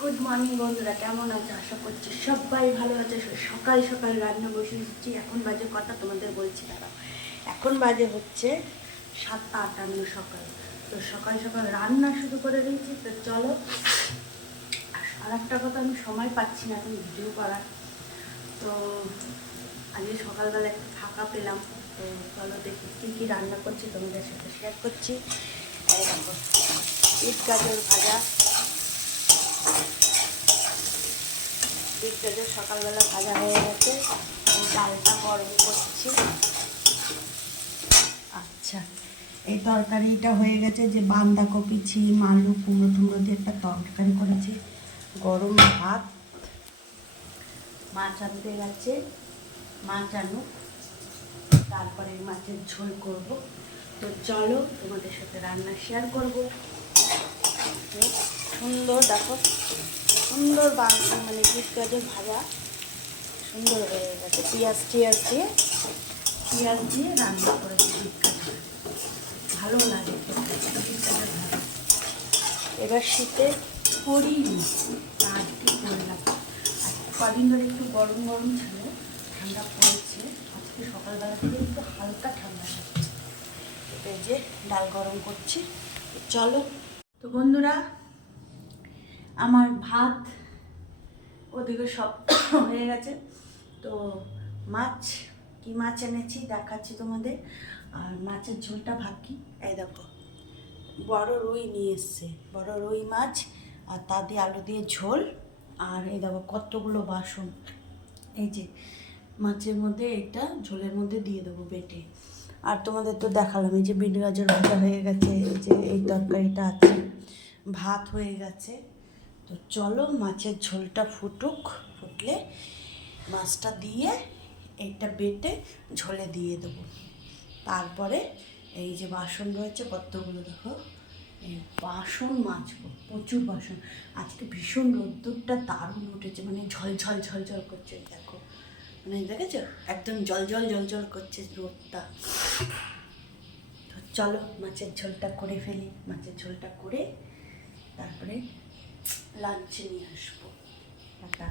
Good morning বন্ধুরা, কেমন আছে? আশা করছি সবাই ভালো আছে। সকাল সকাল রান্না বসে দিচ্ছি। এখন বাজে কটা তোমাদের বলছি, দাঁড়াও। এখন বাজে হচ্ছে 7টা 58 সকাল। তো সকাল সকাল রান্না শুরু করে দিয়েছি। তো চলো। আর একটা কথা, আমি সময় পাচ্ছি না এখন ভিডিও করার। তো আজকে সকালবেলা একটু ফাঁকা পেলাম। তো চলো দেখি কী কী রান্না করছি, তোমাদের সাথে শেয়ার করছি। এই দেখো, ইট গাজর ভাজা। বিটটা সকালবেলা ভাজা হয়ে গেছে। ডালটা গরম করছি। আচ্ছা, এই তরকারিটা হয়ে গেছে, যে বাঁধাকপি, ছিম, আলু, কুমড়ো টুমড়ো দিয়ে একটা তরকারি করেছি। গরম ভাত, মাছ আনতে গেছে, মাছ আনুক, তারপরে মাছের ঝোল করব। তো চলো তোমাদের সাথে রান্না শেয়ার করব। সুন্দর দেখো, সুন্দর মানে বিট গাজর ভাজা সুন্দর হয়ে গেছে। পেঁয়াজ দিয়ে রান্না করেছি বিট গাজর, ভালো লাগে বিট গাজর ভাজা। এবার শীতে করিনি, আজকে করলাম। আর কদিন ধরে একটু গরম গরম ছিল, ঠান্ডা পড়েছে। আজকে সকালবেলা থেকে একটু হালকা ঠান্ডা লাগছে। এই যে ডাল গরম করছি, চলো। তো বন্ধুরা, আমার ভাত ওদিকে সব হয়ে গেছে। তো মাছ, কি মাছ এনেছি দেখাচ্ছি তোমাদের। আর মাছের ঝোলটা ভাকি, এই দেখো বড় রুই নিয়ে এসছে, বড় রুই মাছ। আর তা দিয়ে আলু দিয়ে ঝোল। আর এই দেখো কতগুলো বাসন, এই যে মাছের মধ্যে এটা ঝোলের মধ্যে দিয়ে দেবো বেটে। আর তোমাদের তো দেখালাম, এই যে বিট গাজর ভাজা হয়ে গেছে, এই যে এই তরকারিটা আছে, ভাত হয়ে গেছে। তো চলো মাছের ঝোলটা ফুটলে মাছটা দিয়ে এইটা বেটে ঝোলে দিয়ে দেবো। তারপরে এই যে বাসন রয়েছে কতগুলো, দেখো এই বাসন মাজবো, প্রচুর বাসন। আজকে ভীষণ রোদ্দুরটা দারুণ উঠেছে, মানে ঝলঝল ঝলঝল করছে, দেখো মানে দেখেছো একদম জল করছে রোদটা। তো চলো মাছের ঝোলটা করে ফেলি। মাছের ঝোলটা করে তারপরে লাঞ্চে নিয়ে আসবো। টাটা।